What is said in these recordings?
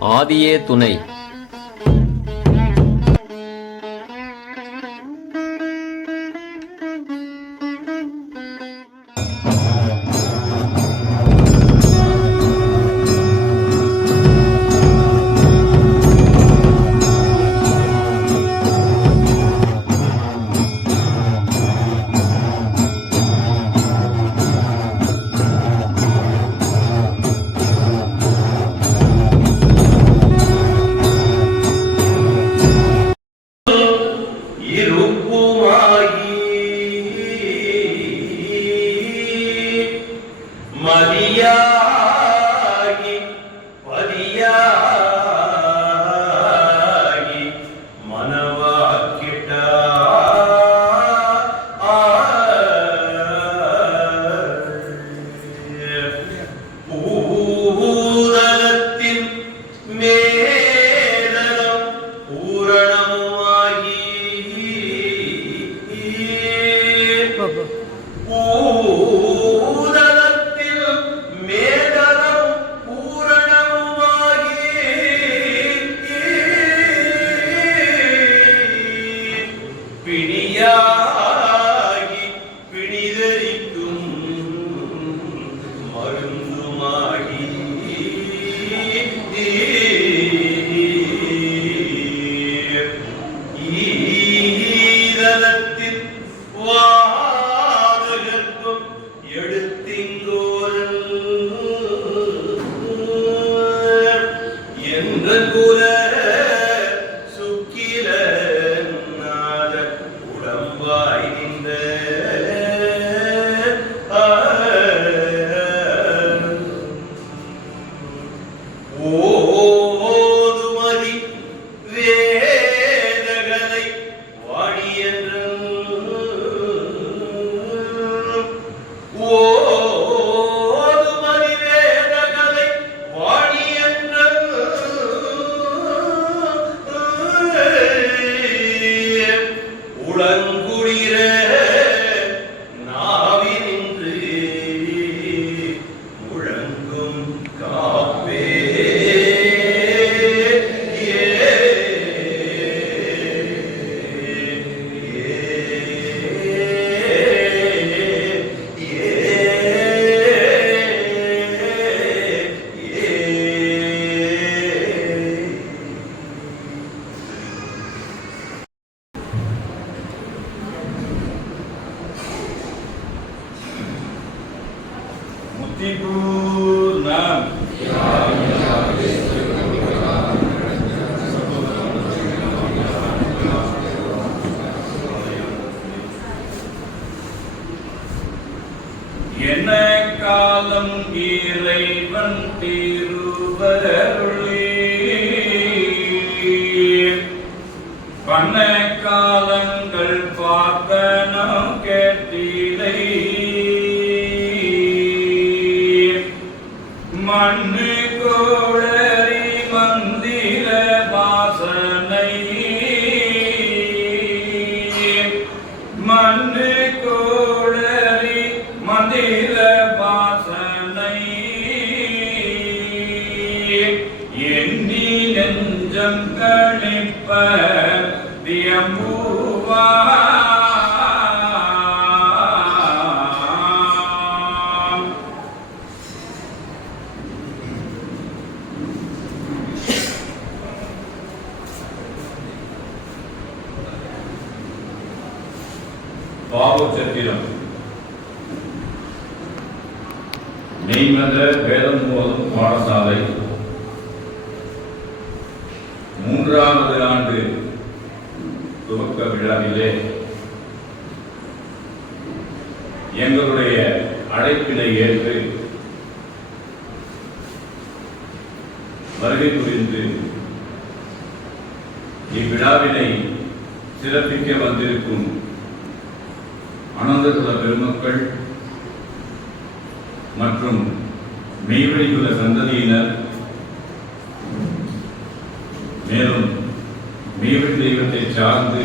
ஆதியே துணை. yeah. Yeah. Pavachatram மெய்மத வேதம் போதும் பாடசாலை. மூன்றாவது ஆண்டு துவக்க விழாவிலே எங்களுடைய அழைப்பினை ஏற்று வருகை புரிந்து இவ்விழாவினை சிறப்பிக்க வந்திருக்கும் அனந்தகுல பெருமக்கள் மற்றும் மெய்வழிகுல சந்ததியினர் மேலும் மெய்வழி தெய்வத்தை சார்ந்து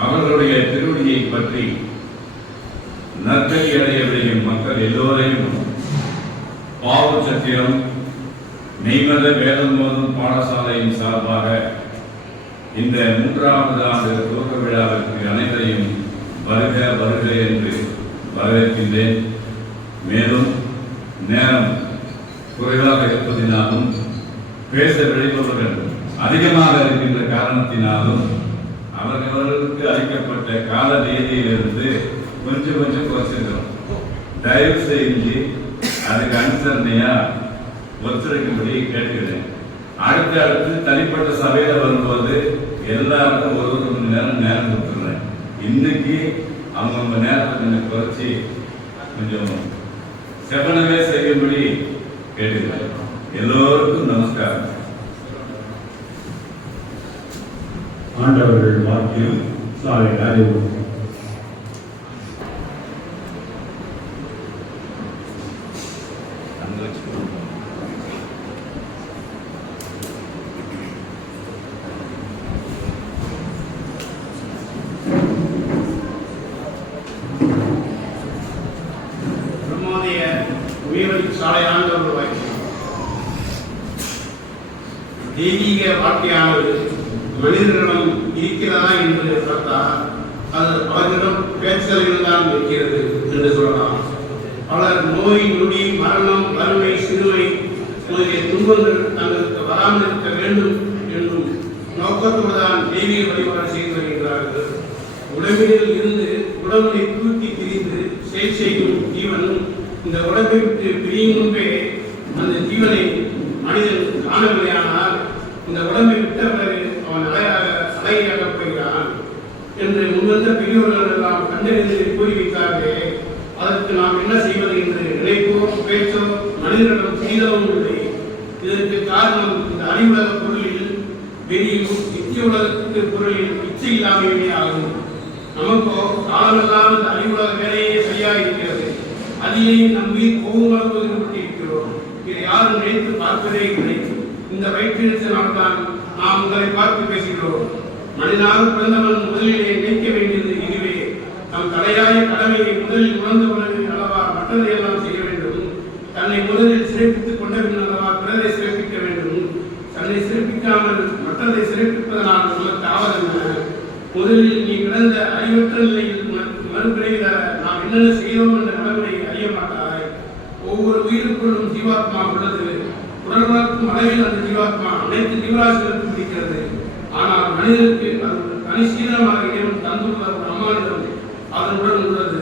அவர்களுடைய திருவடியை பற்றி நற்கதி அடைய விளையும் மக்கள் எல்லோரையும் பாவ சத்திரம் நெய்மத வேதம் மோதும் பாடசாலையின் சார்பாக இந்த மூன்றாவது ஆண்டு துவக்க விழாவிற்கு அனைவரையும் வருக வருக என்று வரவேற்கின்றேன். மேலும் நேரம் குறைவாக இருப்பதினாலும் பேச விளைபவர்கள் அதிகமாக இருக்கின்ற காரணத்தினாலும் அவர்களுக்கு அளிக்கப்பட்ட கால தேதியிலிருந்து கொஞ்சம் கொஞ்சம் குறைச்சிருக்கிறோம். தயவு செஞ்சு அதுக்கு அனுசரணையா ஒத்துழைக்கும்படி கேட்கிறேன் அடுத்து அடுத்து தனிப்பட்ட சபையில வரும்போது எல்லாருக்கும் ஒரு ஒரு மணி நேரம் நேரம் கொடுத்துருவேன் இன்னைக்கு அவங்கவுங்க நேரத்தை கொஞ்சம் குறைச்சி கொஞ்சம் செவனவே செய்யும்படி கேட்டுக்கிறேன் எல்லோருக்கும் நமஸ்காரம். ஆண்டவர்கள் வாக்கியம் சாலை அறிவு சாலை ஆண்டவர் வாக்கியம் தெய்வீக வாழ்க்கையானது மனிதர்களிடம் இருக்கிறதா என்று பார்த்தால் அது பலரிடம் பேச்சலில் தான் இருக்கிறது என்று சொல்லலாம். பலர் நோய் நொடி மரணம் வறுமை சிறுமை முதலிய துன்பங்கள் தங்களுக்கு வராமல் இருக்க வேண்டும் என்றும் நோக்கத்தோடு தான் தெய்வீக வழிபாடு செய்து வருகிறார்கள். உடம்பில் இருந்து உடம்பை தூக்கி பிரிந்து செயல் செய்யும் இந்த உடம்பை விட்டு பிரியும் முன்பே அந்த ஜீவனை மனிதன் காணவில்லையானால் இந்த உடம்பை விட்ட பிறகு அவன் அலையாக அலையாக போகிறான் என்று முன்வந்த பெரியோர்கள் எல்லாம் கண்டறிந்து கூறி வைத்தார்களே அதற்கு நாம் என்ன செய்வது என்று நினைப்போ பேச்சோ மனிதர்களிடம் செய்தவும் இல்லை. இதற்கு காரணம் இந்த அறிவுலக பொருளில் வெளியும் நித்திய உலகத்துக்கு பொருளில் இச்சை இல்லாமையே ஆகும். நமக்கோ காலமெல்லாம் இந்த அறிவுலக வேலையை அதிலே நம் உயிர் இருக்கிறோம் இதை யாரும் நினைத்து பார்ப்பதே இல்லை. இந்த வயிற்றினத்தினால் தான் நாம் உங்களை பார்த்து பேசுகிறோம். மனிதனாக பிறந்தவன் முதலிலே நினைக்க வேண்டியது இதுவே. தம் தலையாய கடமையை முதலில் உணர்ந்த பிறகு அல்லவா மற்றதை எல்லாம் செய்ய வேண்டும். தன்னை முதலில் சிறப்பித்துக் கொண்ட பின் பிறரை சிறப்பிக்க வேண்டும். தன்னை சிறப்பிக்காமல் மற்றதை சிறப்பிப்பதனால் நமக்கு ஆவதென்ன முதலில் நீ கிடந்த அறிவற்ற நிலையில் உடல்வளர்க்கும் அளவில் அந்த ஜீவாத்மா அனைத்து ஜீவராசிகளுக்கும் பிடிக்கிறது ஆனால் மனிதனுக்கு அது ஒரு தனி இறைவன் தந்துள்ள ஒரு அதனுடன் உள்ளது.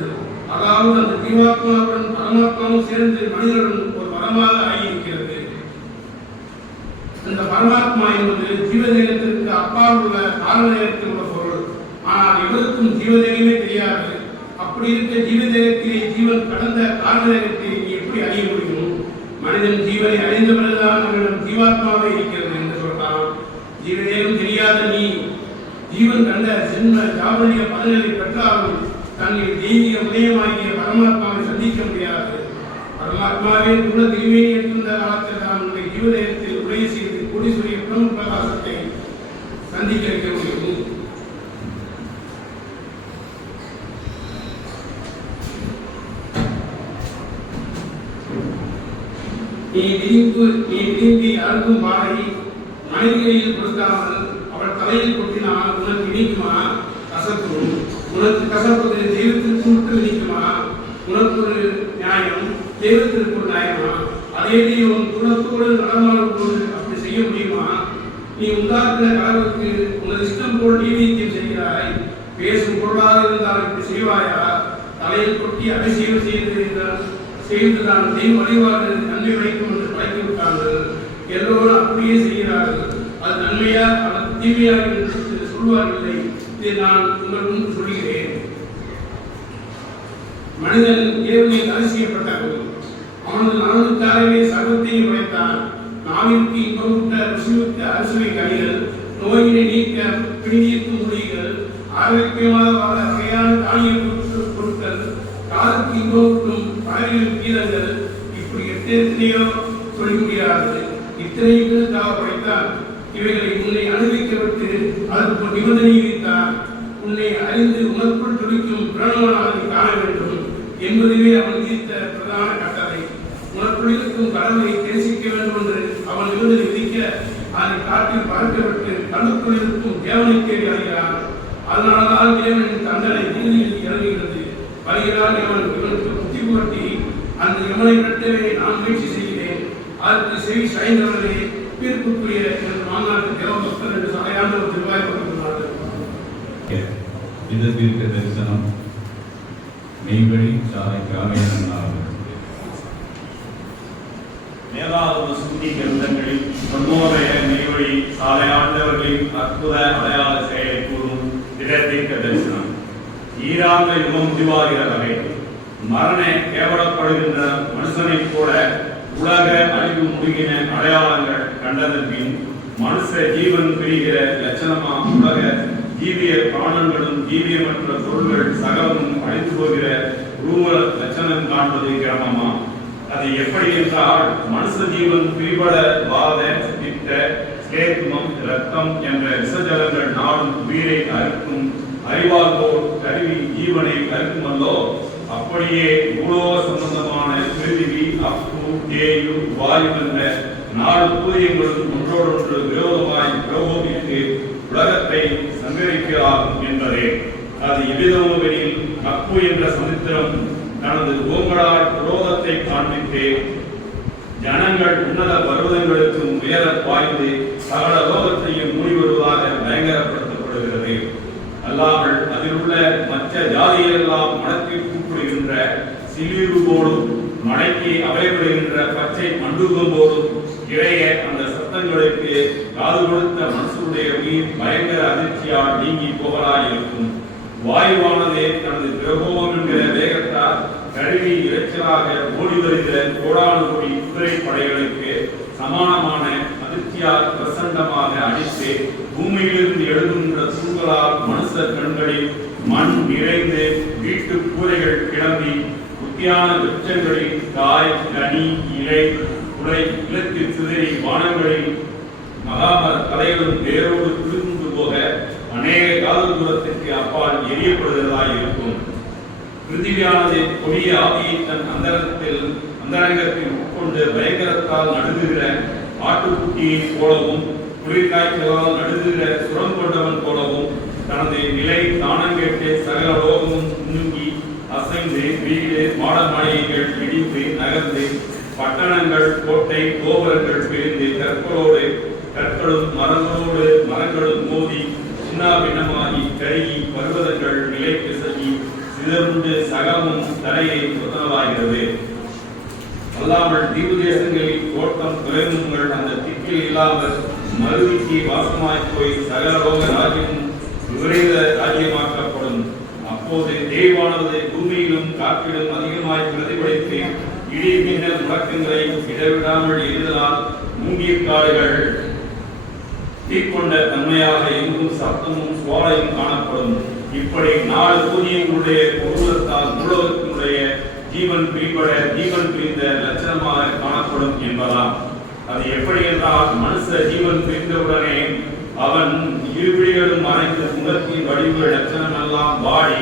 அதாவது அந்த ஜீவாத்மாவுடன் பரமாத்மாவும் சேர்ந்து மனிதனுடன் ஒரு பரமாக ஆகியிருக்கிறது. அந்த பரமாத்மா என்பது ஜீவதேகத்திற்கு அப்பால் உள்ள காலநேரத்தில் உள்ள பொருள். ஆனால் இவருக்கும் ஜீவதேகமே தெரியாது. அப்படி இருக்க ஜீவதேகத்திலே ஜீவன் கடந்த காலநேரத்தை நேரத்தை எப்படி அறிய முடியும்? மனிதன் ஜீவனை அறிந்த பிறகுதான் நம்மிடம் ஜீவாத்மாவே இருக்கிறது என்று சொல்லலாம் ஜீவனேனும் தெரியாத நீ ஜீவன் கண்ட ஜென்ம ஜாபனிய பலன்களை பெற்றாலும் தங்கள் தெய்வீக உதயமாகிய பரமாத்மாவை சந்திக்க முடியாது. பரமாத்மாவே உள்ள திருமையை இருந்த காலத்தில் தான் உன்னுடைய ஜீவதேகத்தில் உடைய செய்து கோடீஸ்வரிய பிரம்ம பிரகாசத்தை சந்திக்க வைக்க முடியும் நீ விரிந்து நீ விரும்பி அருகும் பாடை மனைவியில் கொடுக்காமல் அவள் தலையில் கொட்டினால் உனக்கு இணைக்குமா கசப்பு. உனக்கு கசப்பது தெய்வத்திற்கு மட்டும் இனிக்குமா உனக்கு ஒரு நியாயம். தெய்வத்திற்கு ஒரு நியாயமா? அதே நீ உன் குலத்தோடு நடமாடும் அப்படி செய்ய முடியுமா? நீ உண்டாக்குற கடவுளுக்கு உனது இஷ்டம் போல் நீதியம் செய்கிறாய். பேசும் பொருளாக இருந்தால் இப்படி செய்வாயா? தலையில் கொட்டி அபிஷேகம் செய்து செய்து தான் தெய்வம் அறிவார்கள் நன்மை வைக்கும் என்று எல்லோரும் அப்படியே செய்கிறார்கள். அது நன்மையா அல்லது தீமையா என்று சொல்வாரில்லை இதை நான் உங்கள் முன் சொல்கிறேன். மனிதன் இறைவனில் தடை அவனது நலனுக்காகவே சர்வத்தையும் படைத்தான். நாவிற்கு இன்பமுட்ட ருசிமிக்க அரிசுவை கனிகள் நோயினை நீக்க பிணிதீர்க்கும் முடிகள் ஆரோக்கியமாக வாழ வகையான தானிய பொருட்கள் பொருட்கள் காதுக்கு இன்பமூட்டும் பறவைகளின் கீதங்கள் இப்படி எத்தனை எத்தனையோ சொல்லி முடியாது இத்தனை பேருக்காக படைத்தால் இவைகளை உன்னை அனுபவிக்கப்பட்டு அதற்கு நிபந்தனை விதித்தார் உன்னை அறிந்து உனக்குள் துடிக்கும் பிரணவனாதை காண வேண்டும் என்பதுவே அவன் விதித்த பிரதான கட்டளை. உனக்குள் கடவுளை நேசிக்க வேண்டும் என்று அவன் நிபந்தனை விதிக்க அதை காட்டில் பறக்கப்பட்டு கண்ணுக்குள் இருக்கும் தேவனை கேள்வி அறிகிறான் அதனால்தான் தேவனின் தண்டனை நீதியில் இறங்குகிறது. வருகிறான் இவன். இவனுக்கு புத்தி புரட்டி அந்த இவனை விட்டவே நான் முயற்சி செய்ய அதற்கு செவி சாய்ந்தவர்களே தீர்ப்புக்குரிய என்று மாநாட்டு தேவபக்தர் என்று சாயாண்டு திருவாய்ப்படுத்தினார்கள் இந்த தீர்க்க தரிசனம் மெய்வழி சாலை அவர்கள் மேலாவது சுத்தி கிரந்தங்களில் தொன்னோரைய நெய்வழி சாலை ஆண்டவர்களின் அற்புத அடையாள செயலை கூறும் திடத்தீர்க்க தரிசனம் ஈராங்க யுகம் முடிவாகிற வகை மரண கேவலப்படுகின்ற மனுஷனைப் போல உலக அழிவு முடிகின அடையாளங்கள் கண்டதன் பின் மனுஷ ஜீவன் பிரிகிற லட்சணமா உலக ஜீவிய பிராணங்களும் ஜீவியமற்ற பொருள்கள் சகலமும் அழிந்து போகிற ரூம லட்சணம் காண்பது கிரமமா? அது எப்படி என்றால் மனுஷ ஜீவன் பிரிபட வாத பித்த சேத்மம் ரத்தம் என்ற விசஜலங்கள் நாடும் உயிரை அறுக்கும் அறிவால் போல் கருவி ஜீவனை அறுக்குமல்லோ? அப்படியே உலோக சம்பந்தமான பிரிதிவி தேயும் வாயும் என்ற நாலு தூரியங்களும் ஒன்றோடொன்று விரோதமாய் பிரகோபித்து உலகத்தை சங்கரிக்கிறாகும் என்பதே. அது எவ்விதமெனில் அப்பு என்ற சமுத்திரம் தனது கோங்களால் குரோதத்தை காண்பித்து. ஜனங்கள் உன்னத பர்வதங்களுக்கு உயர பாய்ந்து சகல லோகத்தையும் மூடி வருவதாக பயங்கரப்படுத்தப்படுகிறது. அல்லாமல் அதில் உள்ள மற்ற ஜாதியெல்லாம் மனத்தில் கூப்பிடுகின்ற சிலிரு போலும் மடக்கி அவைப்படுகின்ற பச்சை மண்டூகம் போதும். இறைய அந்த சத்தங்களுக்கு காது கொடுத்த மனசுடைய உயிர் பயங்கர அதிர்ச்சியால் நீங்கி போகலாயிருக்கும் வாயுவானது தனது பிரகோபம் என்கிற வேகத்தால் கருவி இறைச்சலாக ஓடி வருகிற கோடானு கோடி குதிரை படைகளுக்கு சமானமான அதிர்ச்சியால் பிரசண்டமாக அடித்து பூமியிலிருந்து எழுதுகின்ற தூண்களால் மனுஷ கண்களில் மண் நிறைந்து வீட்டு கூரைகள் கிளம்பி உத்தியான விருட்சங்களில் தாய் தனி இலை குலை நிலத்தில் சிதறி வானங்களில் மகாமர கலைகளும் வேரோடு குளிர்ந்து போக அநேக கால தூரத்திற்கு அப்பால் எரியப்படுவதாய் இருக்கும். பிருத்திவியானது கொடிய ஆவியை தன் அந்தரத்தில் அந்தரங்கத்தில் உட்கொண்டு பயங்கரத்தால் நடுங்குகிற ஆட்டுக்குட்டியைப் போலவும் குளிர்காய்ச்சலால் நடுங்குகிற சுரம் கொண்டவன் போலவும் தனது நிலை தானம் கேட்டு சகல லோகமும் அசைந்து வீடு மாட மாளிகைகள் இடிந்து நகர்ந்து பட்டணங்கள் கோட்டை கோபுரங்கள் பிரிந்து கற்களோடு கற்களும் மரங்களோடு மரங்களும் மோதி சின்னாபின்னமாகி கருகி பருவதங்கள் நிலை பிசகி சிதறுண்டு சகமும் தலையை புத்தனவாகிறது அல்லாமல் தீவு தேசங்களில் கோட்டம் குறைவுங்கள் அந்த திக்கில் இல்லாமல் மறுவிக்கு வாசமாய் போய் சகல லோக ராஜ்யமும் விபரீத ராஜ்யமாக்கப்படும் அப்போது தேவானது பூமியிலும் காற்றிலும் அதிகமாய் பிரதிபலித்து இடி மின்னல் முழக்கங்களை இடவிடாமல் இருந்ததால் மூங்கிய காடுகள் தீக்கொண்ட தன்மையாக எங்கும் சத்தமும் சுவாலையும் காணப்படும். இப்படி நாலு பூஜ்யங்களுடைய பொருளத்தால் மூலகத்தினுடைய ஜீவன் பிரிபட ஜீவன் பிரிந்த லட்சணமாக காணப்படும் என்பதாம் அது எப்படி என்றால் மனுஷ ஜீவன் பிரிந்தவுடனே அவன் இருபிடிகளும் மறைந்து முகத்தின் வடிவு லட்சணம் எல்லாம் வாடி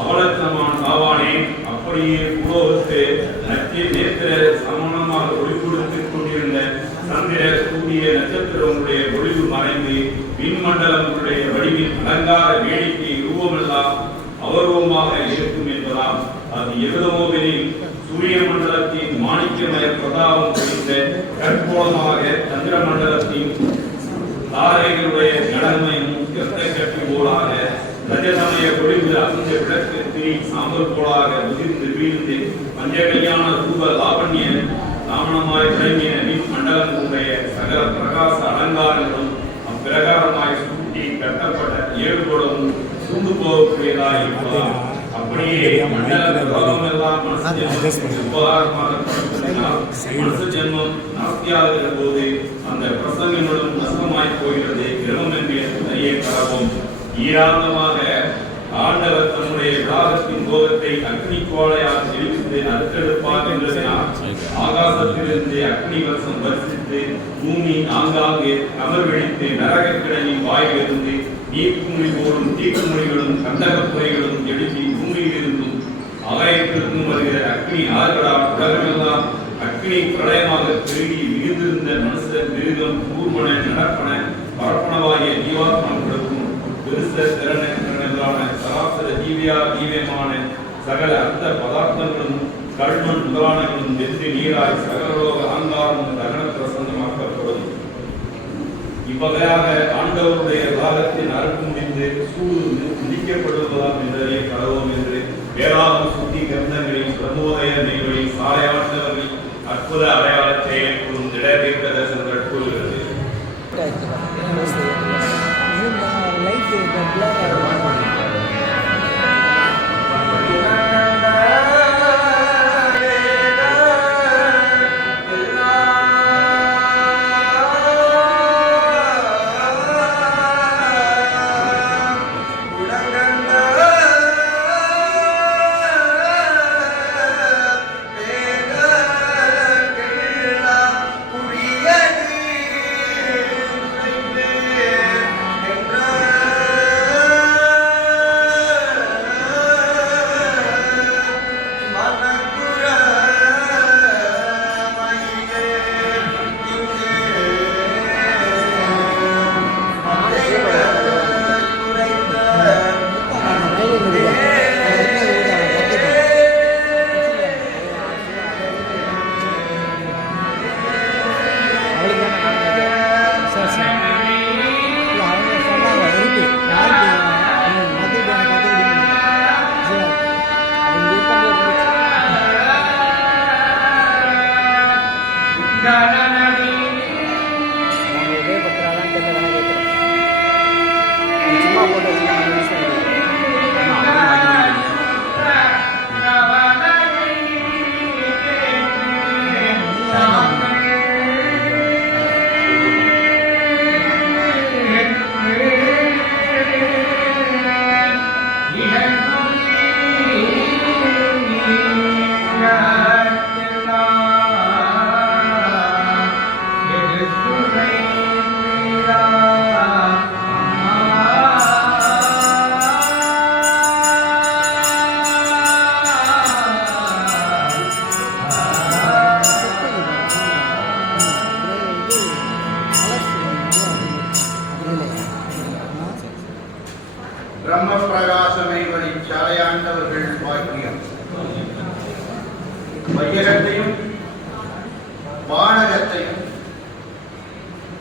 அவலட்சணமான் ஆவானே. அப்படியே புலோகத்து நச்சு நேத்திர சமணமாக ஒளி கொடுத்துக் கொண்டிருந்த சந்திர சூரிய நட்சத்திரங்களுடைய ஒளிவு மறைந்து விண்மண்டலங்களுடைய வடிவில் அலங்கார வேடிக்கை உருவமெல்லாம் அவர்வமாக இருக்கும் என்பதால் அது எவ்வளவோவெனில் சூரிய மண்டலத்தின் மாணிக்கமய பிரதாபம் விளக்கு திரி சாம்பல் போலாக முதிர்ந்து வீழ்ந்து பஞ்சகையான ரூப லாவண்ய நாமனமாய் விளங்கிய மின் மண்டலங்களுடைய சகல பிரகாச அலங்காரங்களும் அப்பிரகாரமாய் சுட்டி கட்டப்பட்ட ஏழு குளமும் சூண்டு போகக்கூடியதாய் இருப்பதால் அப்படியே மண்டல ரோகமெல்லாம் மனசு ஜென்மம் நாஸ்தியாகிற போது அந்த பிரசங்கங்களும் நஷ்டமாய் போகிறது. கிரமம் என்று அறிய கடவும் ஈராந்தமாக ஆண்டவர் தன்னுடைய விராகத்தின் கோபத்தை அக்னி கோலையால் எழுத்து அறுத்தெடுப்பார் என்றதினால் ஆகாசத்திலிருந்து அக்னி வருஷம் வரிசித்து பூமி ஆங்காங்கே அமர்வெடித்து நரகக் வாயிலிருந்து நீக்குமொழி போலும் தீக்குமொழிகளும் கந்தகப்புரைகளும் எழுப்பி பூமியிலிருந்தும் ஆகாயத்திற்கும் வருகிற அக்னி ஆறுகளால் உலகமெல்லாம் அக்னி பிரளயமாக பெருகி மிகுந்திருந்த மனுஷர் மிருகம் கூர்மன நடப்பன பரப்பனவாகிய ஜீவாத்மாக்களுக்கும் கொடுக்கும் திறன திறனை சராசர ஜீவியா ஜீவியமான சகல அர்த்த பதார்த்தங்களும் கல்மண் முதலானங்களும் வெற்றி நீராய் சகலரோக அலங்காரம் தகன பிரசன்னமாக்கப்படும் இவ்வகையாக ஆண்டவருடைய பாகத்தின் அறுப்பு என்று சூடு முடிக்கப்படுவதாம் என்றே கடவோம் என்று வேளாண் சுத்தி கிரந்தங்களில் பிரமோதய நெய்வழி சாலையாட்டவர்கள் அற்புத அடையாள செயலை கூறும் கூறுகிறது.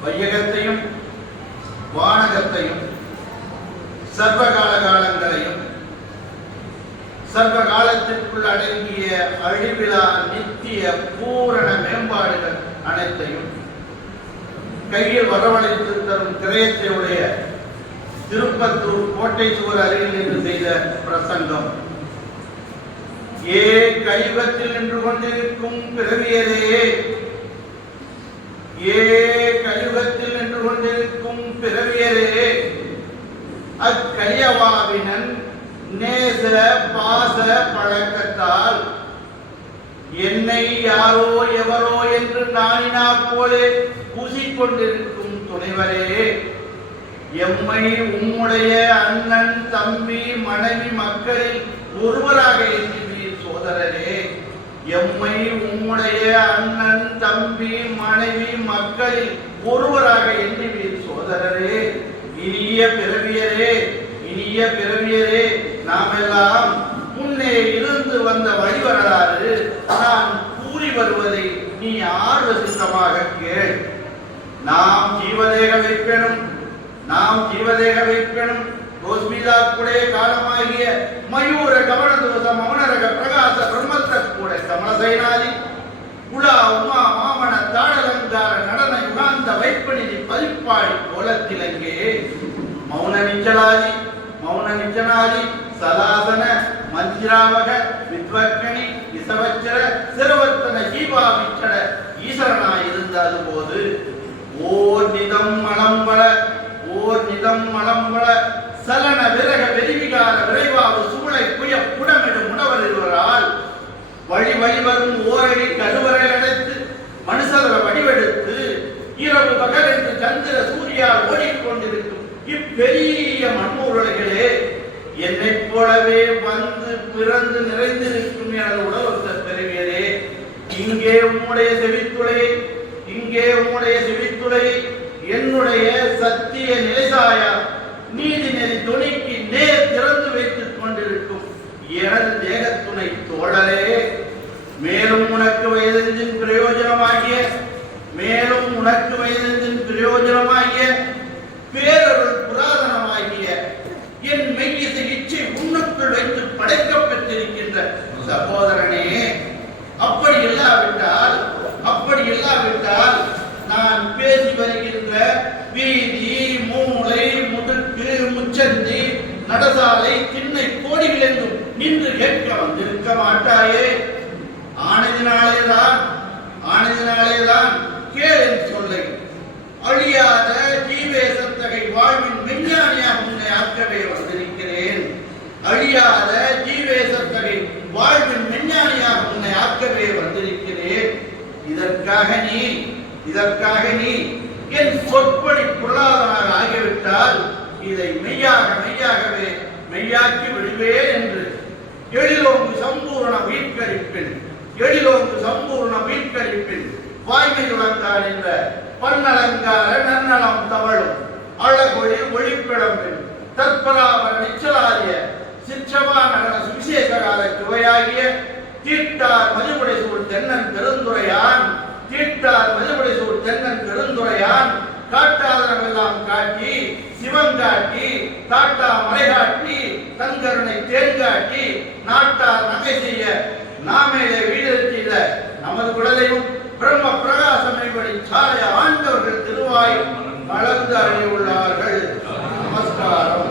வையகத்தையும் வானகத்தையும் சர்வகால காலங்களையும் சர்வ காலத்திற்குள் அடங்கிய அழிவிழா நித்திய பூரண மேம்பாடுகள் அனைத்தையும் கையில் வரவழைத்து தரும் திரையத்தை உடைய திருப்பத்தூர் கோட்டை சுவர் அருகில் நின்று செய்த பிரசங்கம். ஏ கைவத்தில் நின்று கொண்டிருக்கும் பிறவியரே ஏ நின்று கொண்டிருக்கும் பிறவியரே. அக்கையவாவினன் நேச பாச பழக்கத்தால் என்னை யாரோ எவரோ என்று நானினா போலே பூசிக்கொண்டிருக்கும் துணைவரே. எம்மை உம்முடைய அண்ணன் தம்பி மனைவி மக்களில் ஒருவராக எண்ணுவீர் சோதரரே. எம்மை உம்முடைய அண்ணன் தம்பி மனைவி மக்களில் ஒருவராக எண்ணுவீர் சோதரரே இனிய பிறவியரே இனிய பிறவியரே நாம் எல்லாம் முன்னே இருந்து வந்த வழிவரலாறு நான் கூறி வருவதை நீ ஆர்வசித்தமாக கேள். நாம் ஜீவதேக வைப்பெனும் நாம் ஜீவதேக வைப்பெனும் கூட காலமாகிய மயூர கவனதோச மௌனரக பிரகாச பிரம்மத்த கூட கமலசைனாதி பதிப்பாடி கோலத்திலங்கே மௌன நிச்சலாதி மௌன நிஞ்சனாதி சதாசன மந்திராவக வித்வக்கணி இசவச்சர சிரவர்த்தன ஜீவாவிச்சட ஈஸ்வரனாயிருந்த போது ஓர் நிதம் மலம்பல ஓர் நிதம் மலம்பல சலன விரக வெறிவிகார விரைவாவு சூளை புய புடமிடும் உணவர் இருவரால் வழி வழி வரும் ஓரடி கருவறை அடைத்து மனுஷர வடிவெடுத்து இரவு பகல் என்று சந்திர சூர்யா ஓடிக்கொண்டிருக்கும் இப்பெரிய மண்ணுருளைகளே என்னைப் போலவே வந்து பிறந்து நிறைந்திருக்கும் எனது உடலொத்த பெருவியரே இங்கே உம்முடைய செவித்துளை இங்கே உம்முடைய செவித்துளை என்னுடைய சத்திய நிலைசாயா நீதி நெறி துணிக்கு நேர் திறந்து வைத்துக் கொண்டிருக்கும் எனது தேகத்துணை தோழரே மேலும் உனக்கு வயதின் பிரயோஜனமாகிய மேலும் உனக்கு வயதின் பிரயோஜனமாகிய பேரருள் புராதனமாகிய என் மெய்ய இச்சை உன்னுக்குள் வைத்து படைக்கப்பட்டிருக்கின்ற சகோதரனே அப்படி இல்லாவிட்டால் அப்படி இல்லாவிட்டால் நான் பேசி வருகின்ற வீதி மூளை முதுக்கு முச்சந்தி நடசாலை திண்ணை கோடிகள் என்றும் நின்று கேட்க வந்திருக்க மாட்டாயே. ஆனதினாலேதான் ஆனதினாலேதான் அழியாத ஜீவேசத்தகை வாழ்வின் விஞ்ஞானியாக உன்னை ஆக்கவே வந்திருக்கிறேன். அழியாத ஜீவேசத்தகை வாழ்வின் விஞ்ஞானியாக உன்னை ஆக்கவே வந்திருக்கிறேன். இதற்காக நீ இதற்காக நீ என் சொற்படி பொருளாதாரமாக ஆகிவிட்டால் இதை மெய்யாக மெய்யாகவே மெய்யாக்கி விடுவேன் என்று எழிலோங்கு சம்பூர்ண வீட்கரிப்பின் எழிலோங்கு சம்பூர்ண வீட்கரிப்பின் வாய்மையுடத்தான் என்ற பன்னலங்கார நன்னலம் தவழும். அழகொழி ஒளிப்பிழம்பில் தற்பராவர நிச்சலாரிய சிற்றமா நகர சுவிசேஷ சுவையாகிய தீட்டார் மதிமுடை சூழ் தென்னன் பெருந்துரையான் தீட்டார் மதிமுடை சூழ் தென்னன் பெருந்துரையான் காட்டாதனமெல்லாம் காட்டி சிவம் காட்டி காட்டா மலை காட்டி தங்கருணை தேன் காட்டி நாட்டார் நகை செய்ய நாமே பிரம்ம பிரகாசம் என்பதை சாய ஆண்டவர்கள் திருவாயில் மலர்ந்து அடையுள்ளார்கள் நமஸ்காரம்.